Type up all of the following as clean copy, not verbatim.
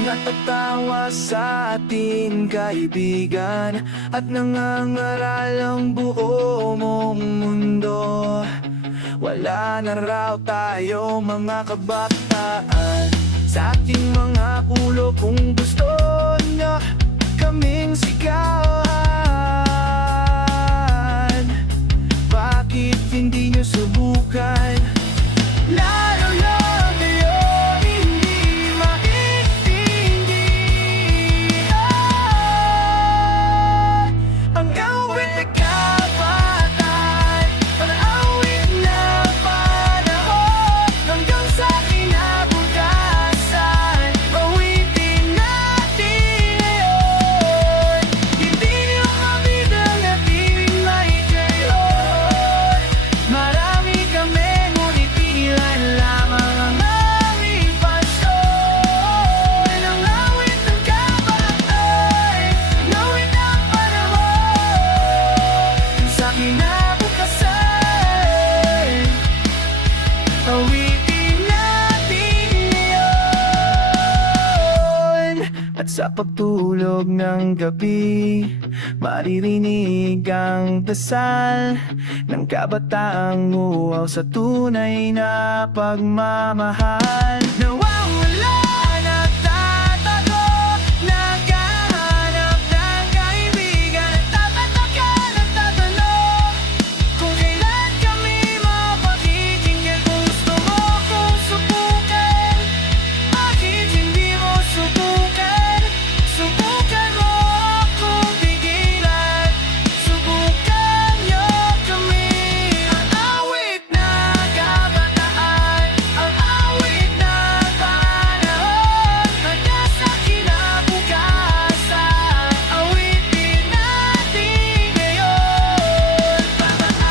Natatawa sa ating kaibigan at nangangaral ang buo mong mundo. Wala na raw tayo mga kabataan sa ating mga ulo. Kung gusto niya kaming sigawan, bakit hindi niyo subukan? Lalo na ngayon hindi maintindihan ang gawin na kapatan, ang awit na panahon hanggang sa kinabukasan. Awitin natin ngayon, hindi niyo mabidang natiling maikayon. Marami kami ngunit ilan lamang ang aming pasyon. Ang awit ng kabataan, awit ng panahon sa kinabukasan. Awitin natin ngayon. At sa pagtulog ng gabi, maririnig ang dasal ng kabataang uhaw sa tunay na pagmamahal. Nawawala, nagtatago, naghahanap ng kaibigan, nagtataka, nagtatanong kung kailan kami mapakikinggan. Kung gusto mo kung subukan, bakit hindi mo subukan? Subukan mo akong pigilan, subukan niyo kami. Ang awit ng kabataan, ang awit ng panahon hanggang sa kinabukasan. Awitin natin ngayon. Kabataan,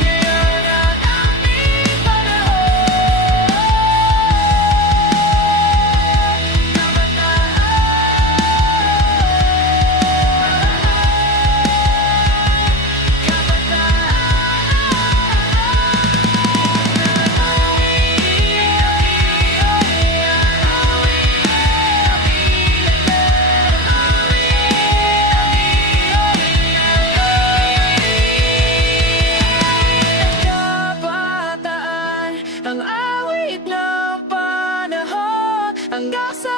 ngayon ang aming kabataan, ang awit ng panahon hanggang sa